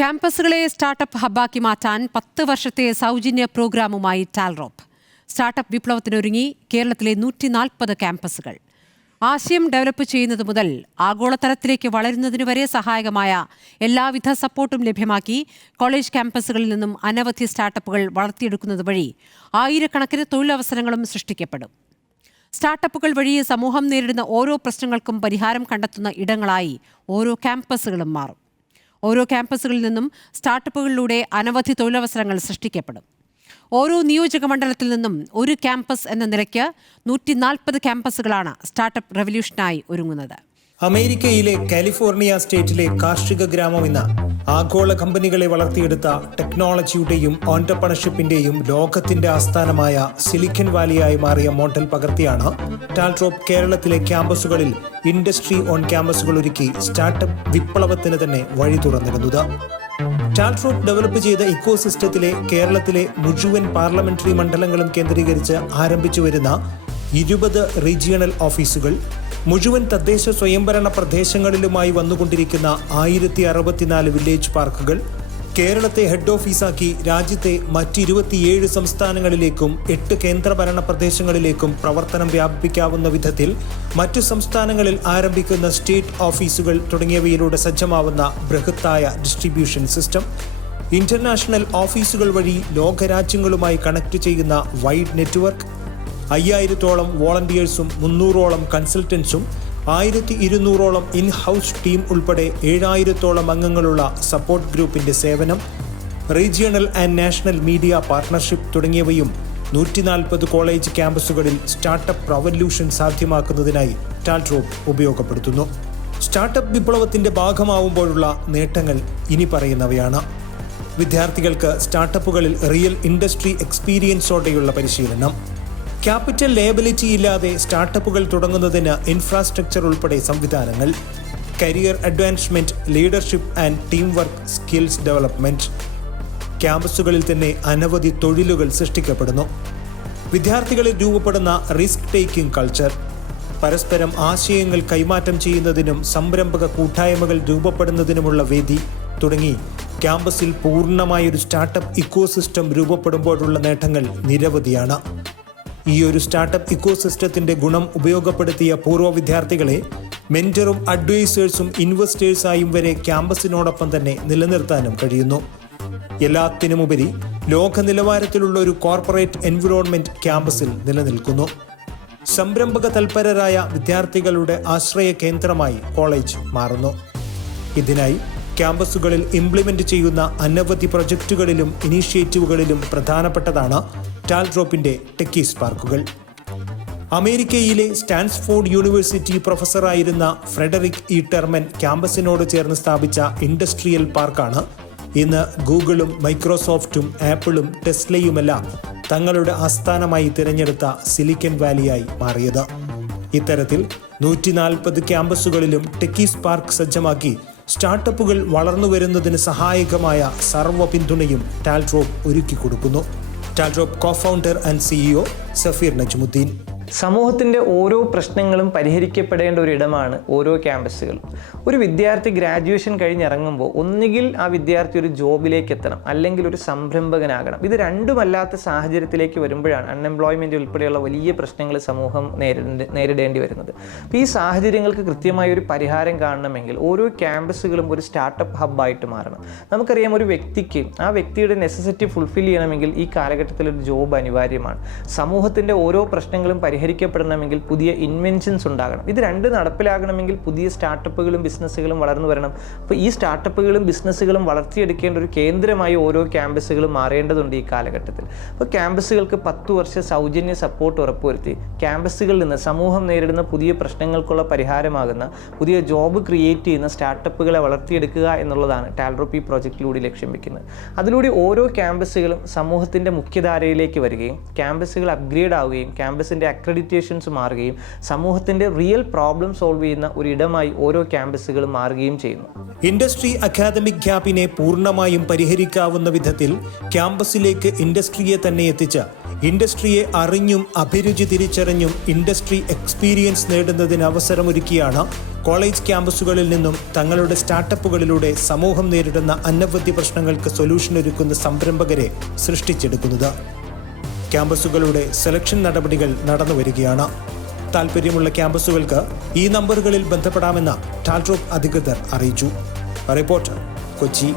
ക്യാമ്പസുകളെ startup ഹബ്ബാക്കി മാറ്റാൻ 10 വർഷത്തെ സൗജന്യ പ്രോഗ്രാമുമായി ടാൽറോപ്പ്. സ്റ്റാർട്ടപ്പ് വിപ്ലവത്തിനൊരുങ്ങി കേരളത്തിലെ 140 ക്യാമ്പസുകൾ. ആശയം ഡെവലപ്പ് ചെയ്യുന്നത് മുതൽ ആഗോളതലത്തിലേക്ക് വളരുന്നതിനു വരെ സഹായകമായ എല്ലാവിധ സപ്പോർട്ടും ലഭ്യമാക്കി കോളേജ് ക്യാമ്പസുകളിൽ നിന്നും അനവധി സ്റ്റാർട്ടപ്പുകൾ വളർത്തിയെടുക്കുന്നത് വഴി ആയിരക്കണക്കിന് തൊഴിലവസരങ്ങളും സൃഷ്ടിക്കപ്പെടും. സ്റ്റാർട്ടപ്പുകൾ വഴി സമൂഹം നേരിടുന്ന ഓരോ പ്രശ്നങ്ങൾക്കും പരിഹാരം കണ്ടെത്തുന്ന ഇടങ്ങളായി ഓരോ ക്യാമ്പസുകളും മാറും. ഓരോ ക്യാമ്പസുകളിൽ നിന്നും സ്റ്റാർട്ടപ്പുകളിലൂടെ അനവധി തൊഴിലവസരങ്ങൾ സൃഷ്ടിക്കപ്പെടും. ഓരോ നിയോജക മണ്ഡലത്തിൽ നിന്നും ഒരു ക്യാമ്പസ് എന്ന നിലയ്ക്ക് 140 ക്യാമ്പസുകളാണ് സ്റ്റാർട്ടപ്പ് റെവല്യൂഷനായി ഒരുങ്ങുന്നത്. അമേരിക്കയിലെ കാലിഫോർണിയ സ്റ്റേറ്റിലെ കാർഷിക ഗ്രാമം എന്ന ആഗോള കമ്പനികളെ വളർത്തിയെടുത്ത ടെക്നോളജിയുടെയും ഓൺടർപ്രണർഷിപ്പിന്റെയും ലോകത്തിന്റെ ആസ്ഥാനമായ സിലിക്കൺ വാലിയായി മാറിയ മോഡൽ പകർത്തിയാണ് ടാൽറോപ്പ് കേരളത്തിലെ ക്യാമ്പസുകളിൽ ഇൻഡസ്ട്രി ഓൺ ക്യാമ്പസുകൾ ഒരുക്കി സ്റ്റാർട്ടപ്പ് വിപ്ലവത്തിന് തന്നെ വഴി തുറന്നിരുന്നത്. ടാൽറോപ്പ് ഡെവലപ്പ് ചെയ്ത ഇക്കോസിസ്റ്റത്തിലെ കേരളത്തിലെ മുഴുവൻ പാർലമെന്ററി മണ്ഡലങ്ങളും കേന്ദ്രീകരിച്ച് ആരംഭിച്ചു വരുന്ന 20 റീജിയണൽ ഓഫീസുകൾ, മുഴുവൻ തദ്ദേശ സ്വയംഭരണ പ്രദേശങ്ങളിലുമായി വന്നുകൊണ്ടിരിക്കുന്ന 1064 വില്ലേജ് പാർക്കുകൾ, കേരളത്തെ ഹെഡ് ഓഫീസാക്കി രാജ്യത്തെ മറ്റ് 27 സംസ്ഥാനങ്ങളിലേക്കും 8 കേന്ദ്രഭരണ പ്രദേശങ്ങളിലേക്കും പ്രവർത്തനം വ്യാപിപ്പിക്കാവുന്ന വിധത്തിൽ മറ്റു സംസ്ഥാനങ്ങളിൽ ആരംഭിക്കുന്ന സ്റ്റേറ്റ് ഓഫീസുകൾ തുടങ്ങിയവയിലൂടെ സജ്ജമാവുന്ന ബൃഹത്തായ ഡിസ്ട്രിബ്യൂഷൻ സിസ്റ്റം, ഇന്റർനാഷണൽ ഓഫീസുകൾ വഴി ലോകരാജ്യങ്ങളുമായി കണക്ട് ചെയ്യുന്ന വൈഡ് നെറ്റ്വർക്ക്, 5000-ഓളം വോളണ്ടിയേഴ്സും 300-ഓളം കൺസൾട്ടൻസും 1200-ഓളം ഇൻ ഹൗസ് ടീം ഉൾപ്പെടെ 7000-ഓളം അംഗങ്ങളുള്ള സപ്പോർട്ട് ഗ്രൂപ്പിന്റെ സേവനം, റീജിയണൽ ആൻഡ് നാഷണൽ മീഡിയ പാർട്ണർഷിപ്പ് തുടങ്ങിയവയും 140 കോളേജ് ക്യാമ്പസുകളിൽ സ്റ്റാർട്ടപ്പ് റവല്യൂഷൻ സാധ്യമാക്കുന്നതിനായി ടാൽറോപ്പ് ഉപയോഗപ്പെടുത്തുന്നു. സ്റ്റാർട്ടപ്പ് വിപ്ലവത്തിന്റെ ഭാഗമാവുമ്പോഴുള്ള നേട്ടങ്ങൾ ഇനി പറയുന്നവയാണ്. വിദ്യാർത്ഥികൾക്ക് സ്റ്റാർട്ടപ്പുകളിൽ റിയൽ ഇൻഡസ്ട്രി എക്സ്പീരിയൻസോടെയുള്ള പരിശീലനം, ക്യാപിറ്റൽ ലയബിലിറ്റി ഇല്ലാതെ സ്റ്റാർട്ടപ്പുകൾ തുടങ്ങുന്നതിന് ഇൻഫ്രാസ്ട്രക്ചർ ഉൾപ്പെടെ സംവിധാനങ്ങൾ, career advancement, leadership and team work skills development. ക്യാമ്പസുകളിൽ തന്നെ അനവധി തൊഴിലുകൾ സൃഷ്ടിക്കപ്പെടുന്നു. വിദ്യാർത്ഥികളിൽ രൂപപ്പെടുന്ന റിസ്ക് ടേക്കിംഗ് കൾച്ചർ, പരസ്പരം ആശയങ്ങൾ കൈമാറ്റം ചെയ്യുന്നതിനും സംരംഭക കൂട്ടായ്മകൾ രൂപപ്പെടുന്നതിനുമുള്ള വേദി തുടങ്ങി ക്യാമ്പസിൽ പൂർണ്ണമായൊരു സ്റ്റാർട്ടപ്പ് ഇക്കോസിസ്റ്റം രൂപപ്പെടുമ്പോഴുള്ള നേട്ടങ്ങൾ നിരവധിയാണ്. ഈ ഒരു സ്റ്റാർട്ടപ്പ് ഇക്കോസിസ്റ്റത്തിന്റെ ഗുണം ഉപയോഗപ്പെടുത്തിയ പൂർവ്വ വിദ്യാർത്ഥികളെ മെന്ററും അഡ്വൈസേഴ്സും ഇൻവെസ്റ്റേഴ്സായും വരെ ക്യാമ്പസിനോടൊപ്പം തന്നെ നിലനിർത്താനും കഴിയുന്നു. എല്ലാത്തിനുമുപരി ലോക നിലവാരത്തിലുള്ള ഒരു കോർപ്പറേറ്റ് എൻവിറോൺമെന്റ് ക്യാമ്പസിൽ നിലനിൽക്കുന്നു. സംരംഭക തൽപരരായ വിദ്യാർത്ഥികളുടെ ആശ്രയ കേന്ദ്രമായി കോളേജ് മാറുന്നു. ഇതിനായി ക്യാമ്പസുകളിൽ ഇംപ്ലിമെന്റ് ചെയ്യുന്ന അനവധി പ്രൊജക്റ്റുകളിലും ഇനീഷ്യേറ്റീവുകളിലും പ്രധാനപ്പെട്ടതാണ് ടാൽറോപ്പിന്റെ ടെക്കീസ് പാർക്കുകൾ. അമേരിക്കയിലെ സ്റ്റാൻഫോർഡ് യൂണിവേഴ്സിറ്റി പ്രൊഫസറായിരുന്ന ഫ്രെഡറിക് ഇ ടെർമൻ ക്യാമ്പസിനോട് ചേർന്ന് സ്ഥാപിച്ച ഇൻഡസ്ട്രിയൽ പാർക്കാണ് ഇന്ന് ഗൂഗിളും മൈക്രോസോഫ്റ്റും ആപ്പിളും ടെസ്ലയുമെല്ലാം തങ്ങളുടെ ആസ്ഥാനമായി തിരഞ്ഞെടുത്ത സിലിക്കൺ വാലിയായി മാറിയത്. ഇത്തരത്തിൽ 140 ക്യാമ്പസുകളിലും ടെക്കീസ് പാർക്ക് സജ്ജമാക്കി സ്റ്റാർട്ടപ്പുകൾ വളർന്നു വരുന്നതിന് സഹായകമായ സർവ്വ പിന്തുണയും ടാൽറോപ്പ് ഒരുക്കി കൊടുക്കുന്നു. Talrop cofounder and CEO Safeer Najmuddeen. സമൂഹത്തിൻ്റെ ഓരോ പ്രശ്നങ്ങളും പരിഹരിക്കപ്പെടേണ്ട ഒരിടമാണ് ഓരോ ക്യാമ്പസുകളും. ഒരു വിദ്യാർത്ഥി ഗ്രാജുവേഷൻ കഴിഞ്ഞിറങ്ങുമ്പോൾ ഒന്നുകിൽ ആ വിദ്യാർത്ഥി ഒരു ജോബിലേക്ക് എത്തണം, അല്ലെങ്കിൽ ഒരു സംരംഭകനാകണം. ഇത് രണ്ടുമല്ലാത്ത സാഹചര്യത്തിലേക്ക് വരുമ്പോഴാണ് അൺഎംപ്ലോയ്മെൻറ്റ് ഉൾപ്പെടെയുള്ള വലിയ പ്രശ്നങ്ങൾ സമൂഹം നേരിടേണ്ടി വരുന്നത്. അപ്പോൾ ഈ സാഹചര്യങ്ങൾക്ക് കൃത്യമായ ഒരു പരിഹാരം കാണണമെങ്കിൽ ഓരോ ക്യാമ്പസുകളും ഒരു സ്റ്റാർട്ടപ്പ് ഹബ്ബായിട്ട് മാറണം. നമുക്കറിയാം, ഒരു വ്യക്തിക്ക് ആ വ്യക്തിയുടെ നെസസിറ്റി ഫുൾഫിൽ ചെയ്യണമെങ്കിൽ ഈ കാലഘട്ടത്തിൽ ഒരു ജോബ് അനിവാര്യമാണ്. സമൂഹത്തിൻ്റെ ഓരോ പ്രശ്നങ്ങളും പരിഹരിക്കപ്പെടണമെങ്കിൽ പുതിയ ഇൻവെൻഷൻസ് ഉണ്ടാകണം. ഇത് രണ്ട് നടപ്പിലാകണമെങ്കിൽ പുതിയ സ്റ്റാർട്ടപ്പുകളും ബിസിനസ്സുകളും വളർന്നു വരണം. അപ്പോൾ ഈ സ്റ്റാർട്ടപ്പുകളും ബിസിനസ്സുകളും വളർത്തിയെടുക്കേണ്ട ഒരു കേന്ദ്രമായി ഓരോ ക്യാമ്പസുകളും മാറേണ്ടതുണ്ട് ഈ കാലഘട്ടത്തിൽ. അപ്പോൾ ക്യാമ്പസുകൾക്ക് 10 വർഷ സൗജന്യ സപ്പോർട്ട് ഉറപ്പുവരുത്തി ക്യാമ്പസുകളിൽ നിന്ന് സമൂഹം നേരിടുന്ന പുതിയ പ്രശ്നങ്ങൾക്കുള്ള പരിഹാരമാകുന്ന പുതിയ ജോബ് ക്രിയേറ്റ് ചെയ്യുന്ന സ്റ്റാർട്ടപ്പുകളെ വളർത്തിയെടുക്കുക എന്നുള്ളതാണ് ടാൽറോപ്പ് ഈ പ്രോജക്റ്റിലൂടെ ലക്ഷ്യം വെക്കുന്നത്. അതിലൂടെ ഓരോ ക്യാമ്പസുകളും സമൂഹത്തിൻ്റെ മുഖ്യധാരയിലേക്ക് വരികയും ക്യാമ്പസുകൾ അപ്ഗ്രേഡ് ആവുകയും ക്യാമ്പസിൻ്റെ അക്രഡിറ്റേഷൻസ് മാറുകയും സമൂഹത്തിൻ്റെ റിയൽ പ്രോബ്ലം സോൾവ് ചെയ്യുന്ന ഒരു ഇടമായി ഓരോ ക്യാമ്പസുകളും മാറുകയും ചെയ്യുന്നു. ഇൻഡസ്ട്രി അക്കാദമിക് ഗ്യാപ്പിനെ പൂർണ്ണമായും പരിഹരിക്കാവുന്ന വിധത്തിൽ ക്യാമ്പസിലേക്ക് ഇൻഡസ്ട്രിയെ തന്നെ എത്തിച്ച് ഇൻഡസ്ട്രിയെ അറിഞ്ഞും അഭിരുചി തിരിച്ചറിഞ്ഞും ഇൻഡസ്ട്രി എക്സ്പീരിയൻസ് നേടുന്നതിന് അവസരമൊരുക്കിയാണ് കോളേജ് ക്യാമ്പസുകളിൽ നിന്നും തങ്ങളുടെ സ്റ്റാർട്ടപ്പുകളിലൂടെ സമൂഹം നേരിടുന്ന അനവധി പ്രശ്നങ്ങൾക്ക് സൊല്യൂഷൻ ഒരുക്കുന്ന സംരംഭകരെ സൃഷ്ടിച്ചെടുക്കുന്നത്. ക്യാമ്പസുകളുടെ സെലക്ഷൻ നടപടികൾ നടന്നുവരികയാണ്. താൽപ്പര്യമുള്ള ക്യാമ്പസുകൾക്ക് ഈ നമ്പറുകളിൽ ബന്ധപ്പെടാമെന്ന് ടാൽറോപ്പ് അധികൃതർ അറിയിച്ചു. റിപ്പോർട്ടർ, കൊച്ചി.